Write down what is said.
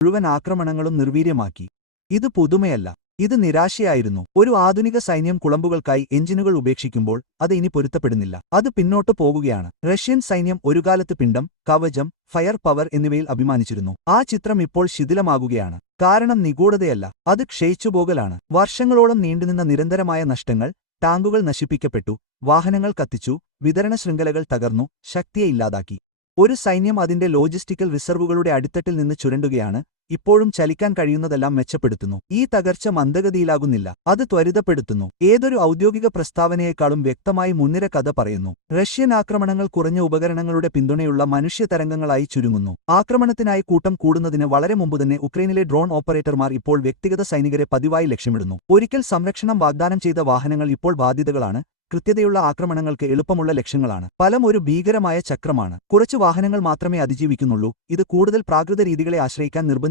മുഴുവൻ ആക്രമണങ്ങളും നിർവീര്യമാക്കി. ഇത് പുതുമയല്ല, ഇത് നിരാശയായിരുന്നു. ഒരു ആധുനിക സൈന്യം കുളമ്പുകൾക്കായി എഞ്ചിനുകൾ ഉപേക്ഷിക്കുമ്പോൾ അത് ഇനി പൊരുത്തപ്പെടുന്നില്ല. അത് പിന്നോട്ടു പോകുകയാണ്. റഷ്യൻ സൈന്യം ഒരുകാലത്ത് പിണ്ഡം, കവചം, ഫയർ പവർ എന്നിവയിൽ അഭിമാനിച്ചിരുന്നു. ആ ചിത്രം ഇപ്പോൾ ശിഥിലമാകുകയാണ്. കാരണം നിഗൂഢതയല്ല, അത് ക്ഷയിച്ചുപോകലാണ്. വർഷങ്ങളോളം നീണ്ടുനിന്ന നിരന്തരമായ നഷ്ടങ്ങൾ. ടാങ്കുകൾ നശിപ്പിക്കപ്പെട്ടു, വാഹനങ്ങൾ കത്തിച്ചു, വിതരണ ശൃംഖലകൾ തകർന്നു, ശക്തിയെ ഇല്ലാതാക്കി. ഒരു സൈന്യം അതിന്റെ ലോജിസ്റ്റിക്കൽ റിസർവുകളുടെ അടിത്തട്ടിൽ നിന്ന് ചുരണ്ടുകയാണ്. ഇപ്പോഴും ചലിക്കാൻ കഴിയുന്നതെല്ലാം മെച്ചപ്പെടുത്തുന്നു. ഈ തകർച്ച മന്ദഗതിയിലാകുന്നില്ല, അത് ത്വരിതപ്പെടുത്തുന്നു. ഏതൊരു ഔദ്യോഗിക പ്രസ്താവനയേക്കാളും വ്യക്തമായി മുൻനിര കഥ പറയുന്നു. റഷ്യൻ ആക്രമണങ്ങൾ കുറഞ്ഞ ഉപകരണങ്ങളുടെ പിന്തുണയുള്ള മനുഷ്യതരംഗങ്ങളായി ചുരുങ്ങുന്നു. ആക്രമണത്തിനായി കൂട്ടം കൂടുന്നതിന് വളരെ മുമ്പുതന്നെ ഉക്രൈനിലെ ഡ്രോൺ ഓപ്പറേറ്റർമാർ ഇപ്പോൾ വ്യക്തിഗത സൈനികരെ പതിവായി ലക്ഷ്യമിടുന്നു. ഒരിക്കൽ സംരക്ഷണം വാഗ്ദാനം ചെയ്ത വാഹനങ്ങൾ ഇപ്പോൾ ബാധ്യതകളാണ്. കൃത്യതയുള്ള ആക്രമണങ്ങൾക്ക് എളുപ്പമുള്ള ലക്ഷ്യങ്ങളാണ്. ഫലം ഒരു ഭീകരമായ ചക്രമാണ്. കുറച്ച് വാഹനങ്ങൾ മാത്രമേ അതിജീവിക്കുന്നുള്ളൂ. ഇത് കൂടുതൽ പ്രാകൃത രീതികളെ ആശ്രയിക്കാൻ നിർബന്ധിക്കുന്നു.